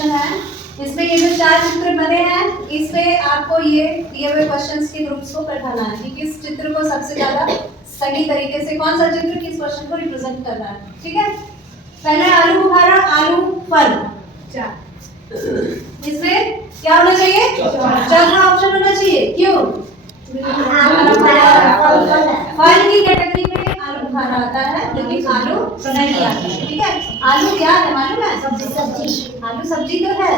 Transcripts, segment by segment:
Question है। इसमें ये जो 4 चित्र बने हैं, इस पे आपको ये दिए हुए क्वेश्चंस के ग्रुप्स को बैठाना है कि किस चित्र को सबसे ज्यादा सही तरीके से, कौन सा चित्र किस क्वेश्चन को रिप्रेजेंट कर रहा है। ठीक है, पहले आलू बुखारा, आलू फल, इसमें क्या होना चाहिए? चौथा ऑप्शन होना चाहिए। क्यों? फल की कैटेगरी में आलू बुखारा आता है, लेकिन आलू नहीं आता है। ठीक है, आलू क्या है मालूम है? सब्जी। आलू सब्जी तो है,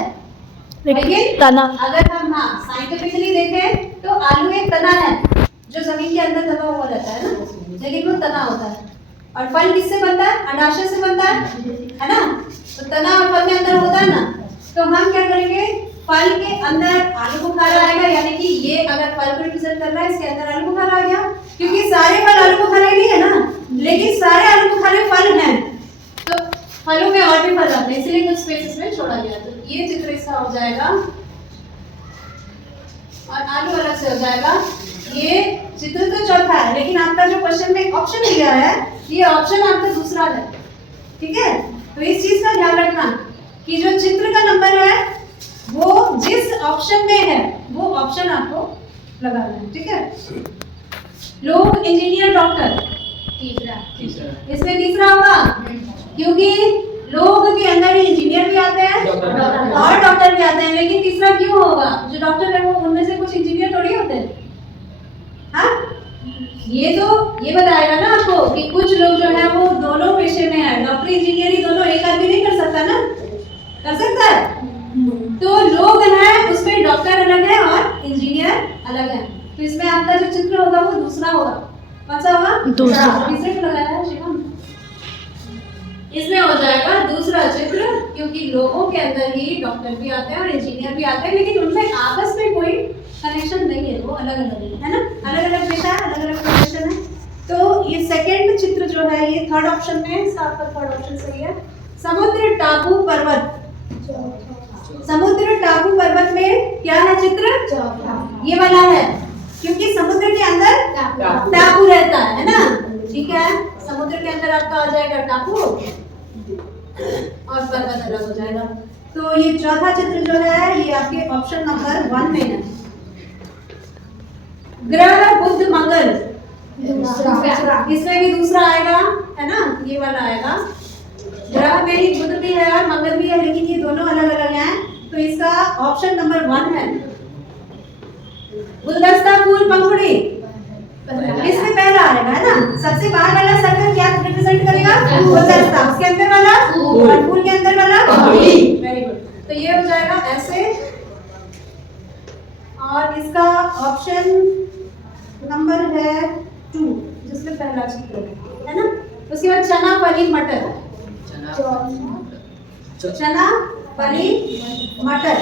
लेकिन तना, अगर हम साइंटिफिकली देखें तो आलू एक तना है जो जमीन के अंदर दबा हुआ रहता है ना, लेकिन वो तना होता है। और फल किससे बनता है? अंडाशय से बनता है ना। तो तना और फल के अंदर होता है ना, तो हम क्या करेंगे, फल के अंदर आलू बुखारा आएगा, यानी कि ये अगर फल को रिप्रेजेंट कर रहा है, इसके अंदर आलू बुखारा आ गया, क्योंकि सारे फल आलू बुखारा नहीं है ना, लेकिन सारे आलू बुखारे फल हैं, तो फलों में और भी फल आते हैं, इसलिए कुछ स्पेस इसमें छोड़ा गया। तो ये चित्र इसका हो जाएगा और आलू अलग से हो जाएगा। ये चित्र तो चौथा है, लेकिन आपका जो क्वेश्चन में ऑप्शन दिया है, ये ऑप्शन आपका दूसरा है। ठीक है, तो इस चीज का ध्यान रखना कि जो चित्र का नंबर है वो जिस ऑप्शन में है वो ऑप्शन आपको लगाना है। ठीक है, लोग, इंजीनियर, डॉक्टर, तीसरा। इसमें तीसरा होगा, क्योंकि लोग के अंदर ही इंजीनियर भी आते हैं और डॉक्टर भी आते हैं, लेकिन तीसरा क्यों होगा? जो डॉक्टर है वो उनमें से कुछ इंजीनियर थोड़ी होते हैं। हाँ, ये तो ये बताएगा ना आपको कि कुछ लोग जो है वो दोनों पेशे में है, डॉक्टर इंजीनियरिंग दोनों एक आदमी नहीं कर सकता ना, कर सकता है? तो लोग हैं उसमें डॉक्टर अलग है और इंजीनियर अलग है, तो इसमें आपका जो चित्र होगा वो दूसरा होगा। कौन सा होगा? दूसरा। तीसरे को लगाया है शिवम, इसमें हो जाएगा दूसरा चित्र, क्योंकि लोगों के अंदर ही डॉक्टर भी आते हैं और इंजीनियर भी आते हैं, लेकिन उनमें आपस में कोई कनेक्शन नहीं है, वो अलग अलग है ना, अलग अलग पेशा है, अलग अलग प्रोफेशन है। तो ये सेकंड चित्र जो है ये थर्ड ऑप्शन में है, इसका आपका थर्ड ऑप्शन सही है। समुद्र, टापू, पर्वत। समुद्र, टापू, पर्वत में क्या है चित्र? ये वाला है, क्योंकि समुद्र के अंदर टापू रहता है ना। ठीक है, समुद्र के अंदर आपका आ जाएगा टापू और पर्वत अलग हो जाएगा। तो ये चौथा चित्र जो है ये आपके ऑप्शन नंबर 1 में है। ग्रह, बुध, मंगल, इसमें भी दूसरा आएगा, है ना, ये वाला आएगा। ग्रह में ही बुध भी है और मंगल भी है, लेकिन ये दोनों अलग अलग हैं, तो इसका ऑप्शन नंबर 1 है। गुलदस्ता, फूल, पंखुड़ी, इसमें पहला आएगा, है ना। सबसे बाहर वाला सर्कल क्या रिप्रेजेंट करेगा? गुलदस्ता, उसके अंदर वाला और फूल के अंदर वाला। वेरी गुड, तो ये हो जाएगा ऐसे। और इसका ऑप्शन नंबर है 2, जिसमें पहला चित्र है ना। उसके बाद चना, फली, मटर, चना, फली, मटर,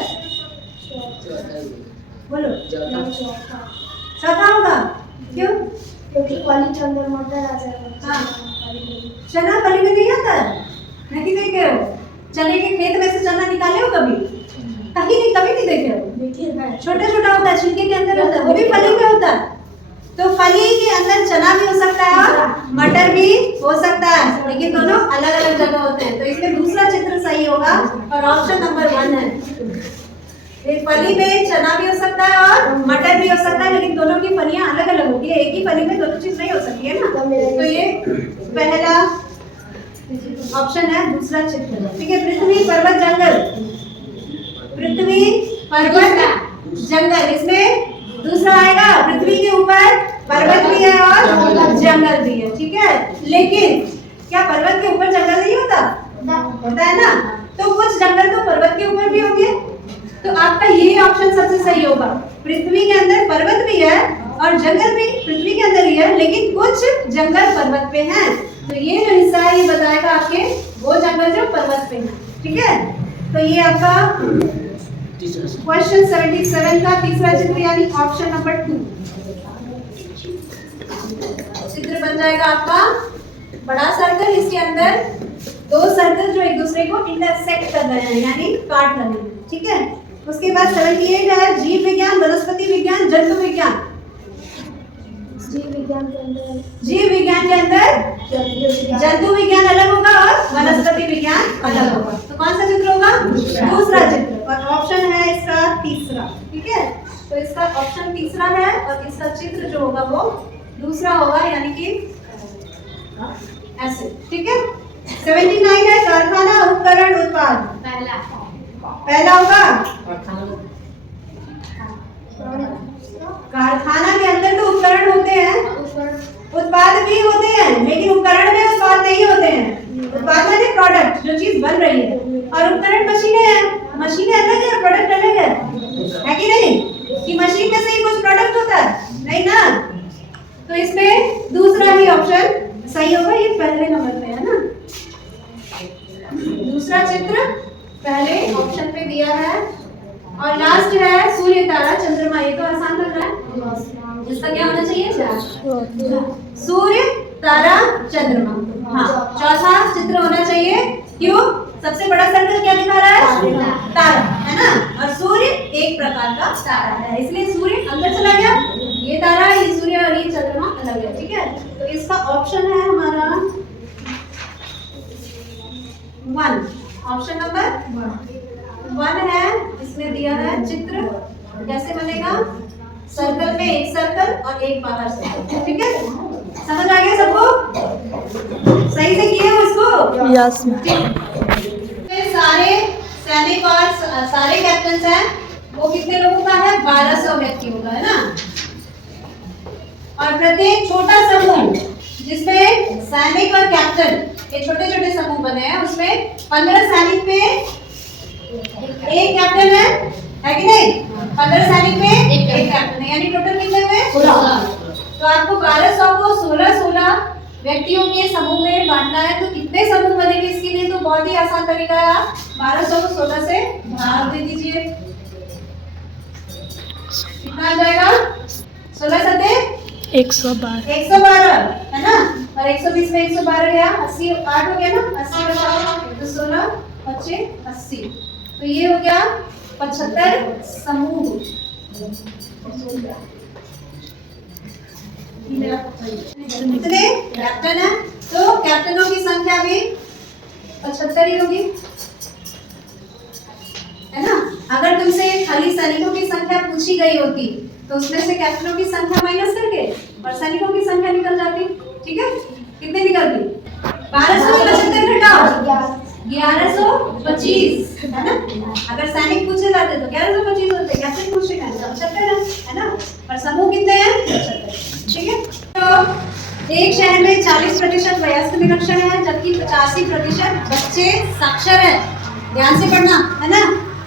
बोलो। चौथा होगा, क्यों? क्योंकि फली, चना, मटर आ जाएगा। हाँ, चना फली में नहीं आता है, नहीं देखे हो? चने के खेत में से चना निकाले हो कभी? कहीं नहीं, कभी नहीं देखे हो? देखिए, छोटा छोटा होता है, छिलके के अंदर होता है, वो भी फली में होता है। तो फली के अंदर चना भी हो सकता है और मटर भी हो सकता है, लेकिन दोनों अलग अलग जगह होते हैं, तो इसमें दूसरा चित्र सही होगा और ऑप्शन नंबर 1 है। फली में चना भी हो सकता है और मटर भी हो सकता है, लेकिन दोनों की फलियां अलग अलग होती है, एक ही फली में दोनों चीज नहीं हो सकती है ना। तो ये पहला ऑप्शन है, दूसरा चित्र। ठीक है, पृथ्वी, पर्वत, जंगल, पृथ्वी, पर्वत, जंगल, इसमें दूसरा आएगा। पृथ्वी के ऊपर पर्वत भी है और जंगल भी है। ठीक है, लेकिन क्या पर्वत के ऊपर जंगल नहीं होता? होता है ना। तो कुछ जंगल तो पर्वत के ऊपर भी होंगे, तो आपका ये ऑप्शन सबसे सही होगा। पृथ्वी के अंदर पर्वत भी है और जंगल भी पृथ्वी के अंदर ही है, लेकिन कुछ जंगल पर्वत पे हैं, तो ये जो हिस्सा है ये बताएगा आपके वो जंगल जो पर्वत पे है। ठीक है, तो ये आपका क्वेश्चन 77 का तीसरा चित्र यानी ऑप्शन नंबर 2 चित्र बन जाएगा आपका। बड़ा सर्कल, इसके अंदर 2 सर्कल जो एक दूसरे को इंटरसेक्ट कर रहे हैं, यानी काट रहे हैं। ठीक है, उसके बाद 78 है जीव विज्ञान, वनस्पति विज्ञान, जंतु विज्ञान। जीव विज्ञान के अंदर जंतु विज्ञान अलग होगा और वनस्पति विज्ञान अलग होगा। तो कौन सा चित्र होगा? दूसरा चित्र। दूसरा, ठीक है। तो इसका ऑप्शन तीसरा है और इसका चित्र जो होगा वो दूसरा होगा, यानी कि ऐसे, ठीक है। 79 है कारखाना उपकरण उत्पाद, पहला होगा। कारखाना के अंदर तो उपकरण होते हैं, उत्पाद भी होते हैं, लेकिन उपकरण में उत्पाद नहीं होते हैं। उत्पाद माने प्रोडक्ट, जो चीज बन रही है, और उपकरण मशीनें हैं। मशीनें अलग है, प्रोडक्ट अलग है कि नहीं? कि मशीन में से ही कुछ प्रोडक्ट होता है, नहीं ना। तो इसमें दूसरा ही ऑप्शन सही होगा, ये पहले नंबर पे है ना। दूसरा चित्र पहले ऑप्शन पे दिया है। और लास्ट है सूर्य तारा चंद्रमा, ये तो आसान लग रहा है। इसका क्या होना चाहिए? सूर्य तारा चंद्रमा। हाँ, चौथा चित्र होना चाहिए। क्यों? सबसे बड़ा सर्कल क्या दिखा रहा है? तारा, है ना। और सूर्य एक प्रकार का तारा है, इसलिए सूर्य अंदर चला गया, ये तारा, ये सूर्य और ये चंद्रमा अलग है, ठीक है। तो इसका ऑप्शन है हमारा 1, ऑप्शन नंबर 1 है। इसमें दिया है चित्र कैसे बनेगा, सर्कल में एक सर्कल और एक बाहर सर्कल, ठीक है। समझ आ गया सबको? सही से किए हो इसको? यस। सारे सैनिक और सारे कैप्टन हैं, वो कितने लोगों का है? 1200 व्यक्तियों का, है ना। और प्रत्येक छोटा समूह जिसमें सैनिक और कैप्टन ये छोटे छोटे समूह बने हैं, उसमें 15 सैनिक में एक कैप्टन है कि नहीं? 15 सैनिक में एक कैप्टन है, यानी टोटल कितने हुए? 16। तो आपको 1200 को 16 व्यक्तियों के समूह में बांटना है। तो कितने समूह बनेंगे इसके लिए? तो बहुत ही आसान तरीका है, आप 1200 को 16 से भाग दे दीजिए। कितना आ जाएगा? 16 सते 112 है ना। और 120 में 112 गया, 80 8 हो गया ना। 80 बचाओ तो 16 25 80, तो ये हो गया 75 समूह। कितने कैप्टन है? तो कैप्टनों की संख्या भी 75 ही होगी, है ना। अगर तुमसे खाली सैनिकों की संख्या पूछी गई होती तो उसमें से कैप्टनों की संख्या माइनस करके और सैनिकों की संख्या निकल जाती, ठीक है। कितने निकलती? 1200 में 75 घटाओ 1125, है ना। अगर सैनिक पूछे जाते तो 1125 होते, कैप्टन पूछे गए तो 75 है ना। और समूह कितने हैं? 75, ठीक है। तो एक शहर में 40% वयस्क निरक्षर है, जबकि 85% बच्चे साक्षर है। ध्यान से पढ़ना, है ना।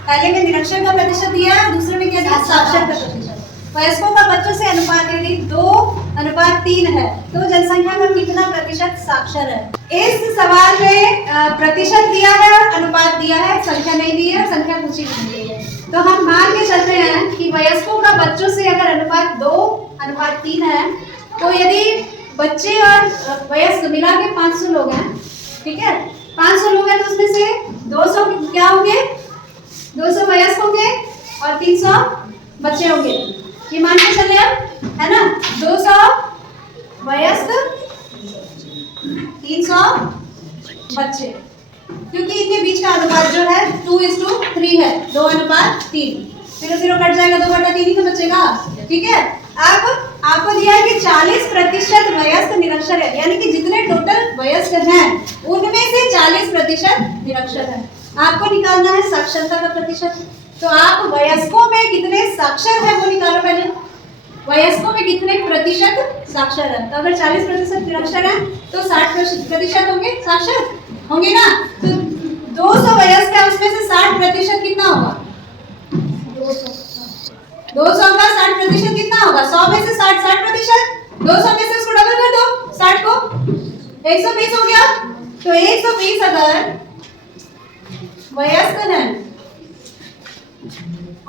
पहले में निरक्षर का प्रतिशत दिया है, दूसरे में क्या दिया? साक्षर का प्रतिशत। वयस्कों का बच्चों से अनुपात यदि 2:3 है तो जनसंख्या में कितना प्रतिशत साक्षर है? इस सवाल में प्रतिशत दिया है और अनुपात दिया है, संख्या नहीं दी है, संख्या पूछी नहीं है। तो हम मान के चलते हैं कि वयस्कों का बच्चों से अगर अनुपात 2:3 है, तो यदि बच्चे और वयस्क मिला के 500 लोग हैं, ठीक है। 500 लोग हैं तो उसमें से 200 क्या होंगे? 200 वयस्क होंगे और 300 बच्चे होंगे। ये मान के चले आप, है ना। 200 वयस्क 300 बच्चे, क्योंकि इनके बीच का अनुपात जो है 2:3 है, 2:3। 0 कट जाएगा, 2/3 ही तो बचेगा, ठीक है। अब आपको दिया है कि 40% वयस्क निरक्षर है, यानी कि जितने टोटल वयस्क हैं उनमें से 40% निरक्षर है। आपको निकालना है साक्षरता का प्रतिशत। तो आप वयस्कों में कितने साक्षर हैं वो निकालो पहले। वयस्कों में कितने प्रतिशत साक्षर है? तो अगर 40% निरक्षर है तो 60% होंगे साक्षर, होंगे ना। तो 200 वयस्क है, उसमें से 60% कितना होगा? 200 का 60% कितना होगा? 100 में से 60%, 200 में से उसको डबल कर दो 60 को, 120 हो गया। तो 120 अगर वयस्क हैं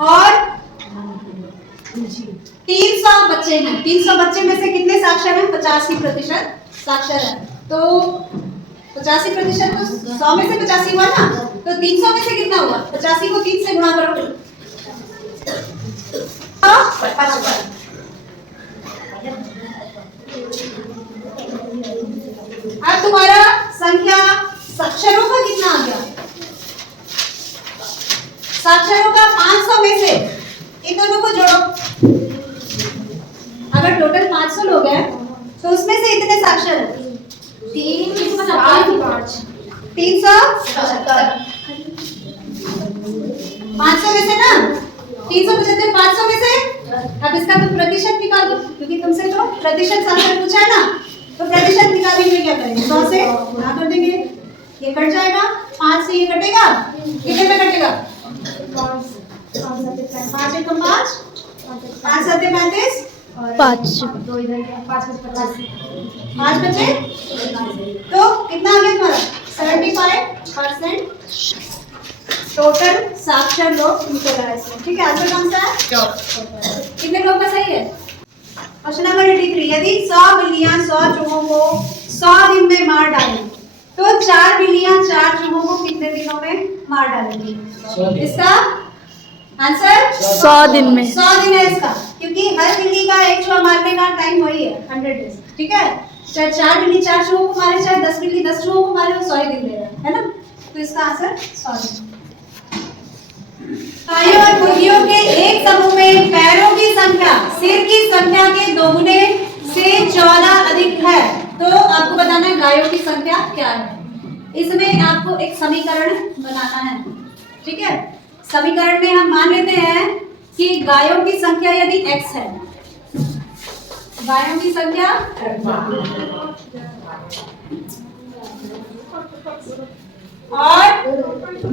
और 300 बच्चे हैं, 300 बच्चे में से कितने साक्षर हैं? 85% साक्षर है। तो 85% तो 100 में से 85 हुआ ना, तो 300 में से कितना हुआ? 85 को 3 से गुणा करो, 55। अब तुम्हारा संख्या साक्षरों का कितना आ गया? साक्षरों का 500 में से इन दोनों को जोड़ो। अगर टोटल 500 लोग हैं तो उसमें से इतने साक्षर हैं? 375। 500 में से ना 375 500 में से। अब इसका तो प्रतिशत निकाल दो, क्योंकि तुमसे तो प्रतिशत साक्षर पूछा है ना, तो प्रतिशत निकालेंगे क्या करेंगे? 100 से गुणा कर देंगे, ये कट जाएगा। 5 से ये कटेगा, कितने में कटेगा? 5 एक 5, 5 7 35, 5 2 इधर 5 बचे, तो कितना आ गया तुम्हारा? 75% टोटल साक्षर लोग निकल रहा है इसमें। ठीक है, आंसर कौन सा है? कितने लोग का सही है? क्वेश्चन नंबर 83, यदि 100 बिल्लियां 100 चूहों को 100 दिन में मार डालें तो 4 बिल्लियां 4 चूहों को कितने दिनों में मार डालेंगी? इसका आंसर 100 दिन में। 100 दिन है इसका, क्योंकि हर बिल्ली का एक चूहा मारने का टाइम वही है 100 डेज। ठीक है, चाहे 4 बिल्ली 4 चूहों को मारे, चाहे 10 बिल्ली 10 चूहों को मारे, वो 100 ही दिन लेगा, है ना? तो इसका आंसर 100 दिन। गायों और मुर्गियों के एक समूह में पैरों की संख्या सिर की संख्या के दोगुने से 14 अधिक है, तो आपको बताना है गायों की संख्या क्या है। इसमें आपको एक समीकरण बनाना है। ठीक है, समीकरण में हम मान लेते हैं कि गायों की संख्या यदि x है, गायों की संख्या और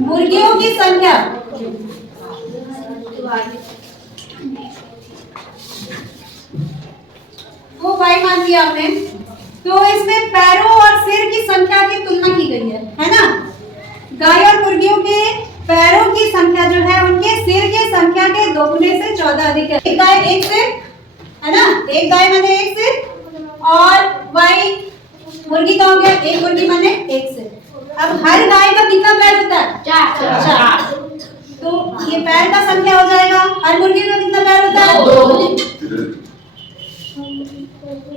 मुर्गियों की संख्या वो y मान दिया आपने, तो इसमें पैरों और सिर की संख्या की तुलना की गई है ना? गाय और मुर्गियों के पैरों की संख्या जो है उनके सिर की संख्या के दोगुने से 14 अधिक है। एक गाय एक सिर, है ना? एक गाय माने एक सिर, और y मुर्गी का हो गया एक मुर्गी माने एक सिर। अब हर गाय का कितना पैर होता है? 4। तो ये पैर का संख्या हो जाएगा। हर मुर्गी का कितना पैर होता है? 2।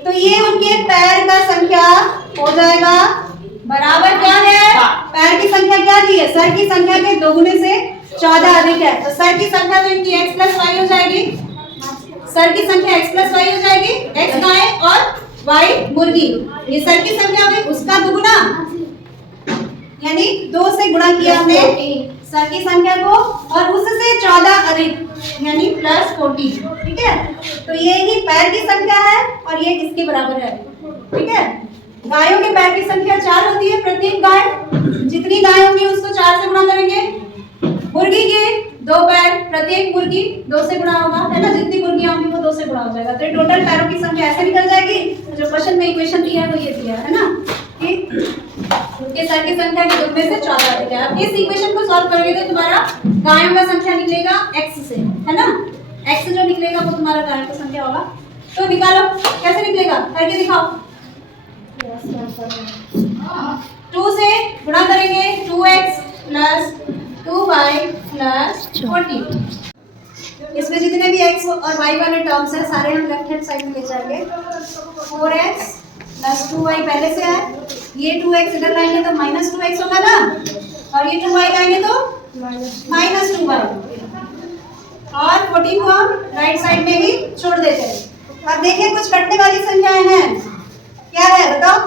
तो ये उनके पैर का संख्या हो जाएगा बराबर क्या है? पैर की संख्या क्या दी है? सर की संख्या के दोगुने से 14 अधिक है, तो सर की संख्या तो इनकी x + y हो जाएगी। सर की संख्या x + y हो जाएगी, x गाय और y मुर्गी। ये सर की संख्या हुई उसका दुगुना, यानी 2 से गुणा किया हमने सर की संख्या को, और उससे 14 अधिक यानी +14। ठीक है, तो ये ही पैर की संख्या है और ये किसके बराबर है? ठीक है, गायों के पैर की संख्या 4 होती है, प्रत्येक गाय जितनी गाय होंगी उसको 4 से गुणा करेंगे। मुर्गी के 2 पैर, प्रत्येक मुर्गी 2 से गुणा होगा, है ना? जितनी मुर्गियां होंगी वो 2 से गुणा हो जाएगा, तो टोटल पैरों की संख्या ऐसे निकल जाएगी। जो क्वेश्चन में इक्वेशन दिया है वो ये दिया है ना, कि उनके सर की संख्या के दोगुने से 14 अधिक है। अब इस इक्वेशन को सॉल्व करोगे तो तुम्हारा गायों का संख्या निकलेगा x से, है ना? x जो निकलेगा वो तुम्हारा गायों का संख्या होगा। तो निकालो, कैसे निकलेगा करके दिखाओ। 2 से गुणा करेंगे, 2x + 2y + 14। इसमें जितने भी x और y वाले टर्म्स हैं सारे हम लेफ्ट हैंड साइड में ले जाएंगे। 4x + 2y पहले से है, ये 2x इधर लाएंगे तो -2x होगा ना, और ये 2y लाएंगे तो -2y, और 14 को हम राइट साइड में ही छोड़ देते हैं। अब देखिए कुछ कटने वाली संख्याएं हैं, क्या है बताओ?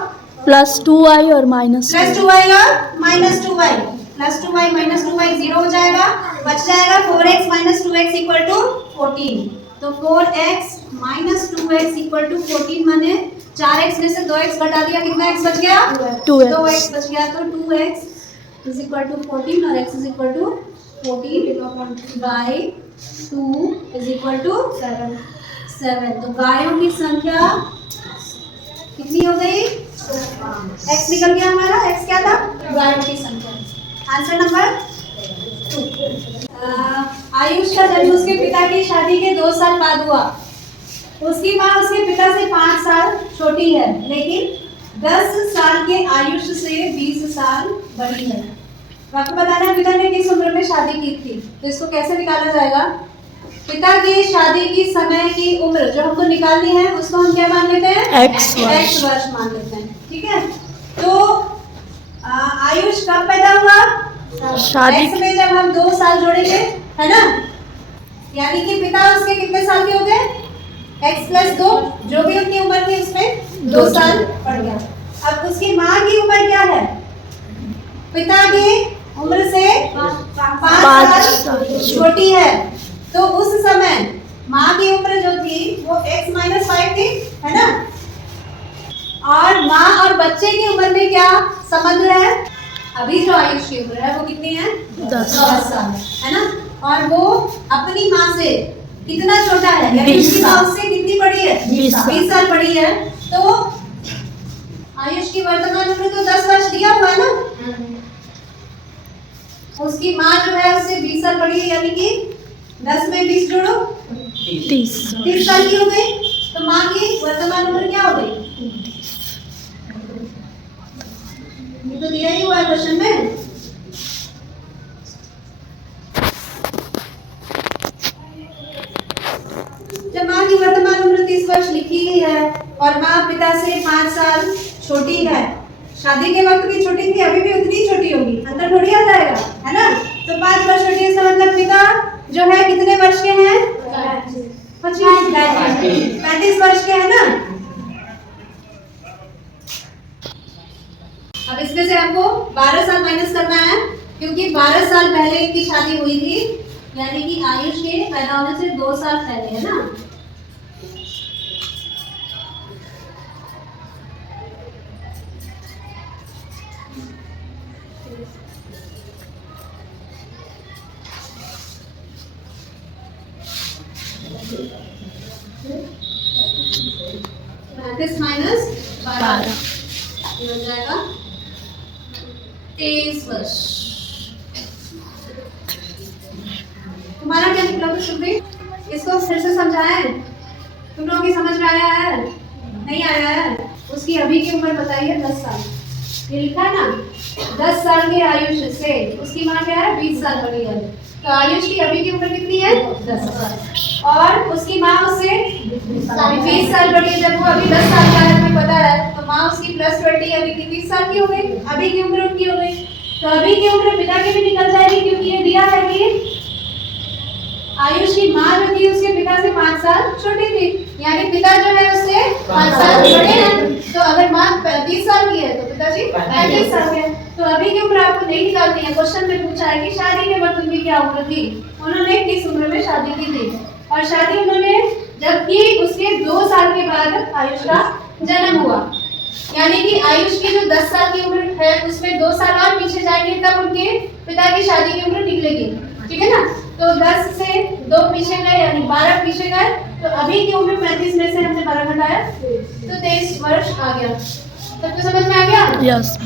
+2y और +2y और -2y, +2y -2y 0 हो जाएगा, बच जाएगा 4x - 2x = 14। तो 4x - 2x = 14 माने 4x में से 2x घटा दिया, कितना x बच गया? 2x बच गया, तो 2x = 14 और x = 14/2 = 7। तो गायों की संख्या कितनी हो गई? x निकल गया हमारा, x क्या था? गायों की संख्या। Answer number 2। आयुष का जन्म उसके पिता की शादी के 2 साल बाद हुआ। उसकी माँ उसके पिता से 5 साल छोटी है, लेकिन 10 साल के आयुष से 20 साल बड़ी है। आपको बताना है पिता ने किस उम्र में शादी की थी, तो इसको कैसे निकाला जाएगा? पिता की शादी की समय की उम्र जो हमको निकालनी है उसको हम क्या मान लेते हैं? x वर्ष मान लेते हैं। ठीक है, तो आयुष कब पैदा हुआ? शादी x में जब हम 2 साल जोड़ेंगे, है ना? यानी कि पिता उसके कितने साल के हो गए? x प्लस 2, जो भी उनकी उम्र थी उसमें 2 साल बढ़ गया। अब उसकी माँ की उम्र क्या है? पिता की उम्र से 5 साल छोटी है। तो उस समय माँ की उम्र जो थी वो x माइनस 5 थी, है ना? और माँ और बच्चे की उम्र में क्या संबंध है? अभी जो आयुष की उम्र है वो कितनी है? 10 साल, है ना? और वो अपनी माँ से कितना छोटा है? यानी उसकी माँ उससे कितनी बड़ी है? 20 साल बड़ी है। तो आयुष की वर्तमान उम्र तो 10 वर्ष दिया हुआ है ना? उसकी माँ जो है उससे 20 साल बड़ी है, यानी कि 10 में 20 जोड़ो 30 साल की हो गई। तो माँ की वर्तमान उम्र क्या हो गई? ये तो दिया ही हुआ है क्वेश्चन में। जब माँ की वर्तमान उम्र 30 वर्ष लिखी ही है और माँ पिता से 5 साल छोटी है, शादी के वक्त भी छोटी थी, अभी भी उतनी ही छोटी होगी, अंतर थोड़ी आ जाएगा, है ना? तो 5 वर्ष छोटी है, इसका मतलब पिता जो है कितने वर्ष के हैं? 35 वर्ष के, है ना? अब इसमें से आपको 12 साल माइनस करना है, क्योंकि 12 साल पहले इनकी शादी हुई थी, यानी कि आयुष के पैदा होने से 2 साल पहले, है ना? माइनस 12 हो जाएगा 23 वर्ष। तुम्हारा क्या निकला था शुभ्री? इसको फिर से समझाएं? तुम लोगों की समझ में आया है? नहीं आया है? उसकी अभी की उम्र बताइए 10 साल। ये लिखा है ना, 10 साल के आयुष से उसकी माँ क्या है? 20 साल बड़ी है। तो आयुष की अभी की उम्र कितनी है? 10 साल। और उसकी माँ उससे 20 साल बड़ी है। जब वो अभी 10 साल का है, तुम्हें पता है, तो माँ उसकी प्लस 20 अभी की 20 साल की हो गई, अभी की उम्र उनकी हो गई। तो अभी की उम्र पिता की भी निकल जाएगी, क्योंकि ये दिया है कि आयुष की माँ जो थी उसके पिता से 5 साल छोटी थी, यानी पिता जो है उससे 5 साल बड़े हैं। तो अगर माँ 35 साल की है तो पिताजी 35 साल के हैं। तो अभी की उम्र आपको नहीं निकालनी है। क्वेश्चन में पूछा है कि शादी के वक्त उनकी क्या उम्र थी? उन्होंने किस उम्र में शादी की थी? और शादी उन्होंने जबकि उसके 2 साल के बाद आयुष का जन्म हुआ, यानी कि आयुष की जो 10 साल की उम्र है उसमें 2 साल और पीछे जाएंगे, तब उनके पिता की शादी की उम्र निकलेगी, ठीक है ना? तो 10 से 2 पीछे गए, यानी 12 पीछे गए। तो अभी की उम्र 35 में से हमने 12 घटाया तो 23 वर्ष आ गया। सबको समझ में आ गया? यस।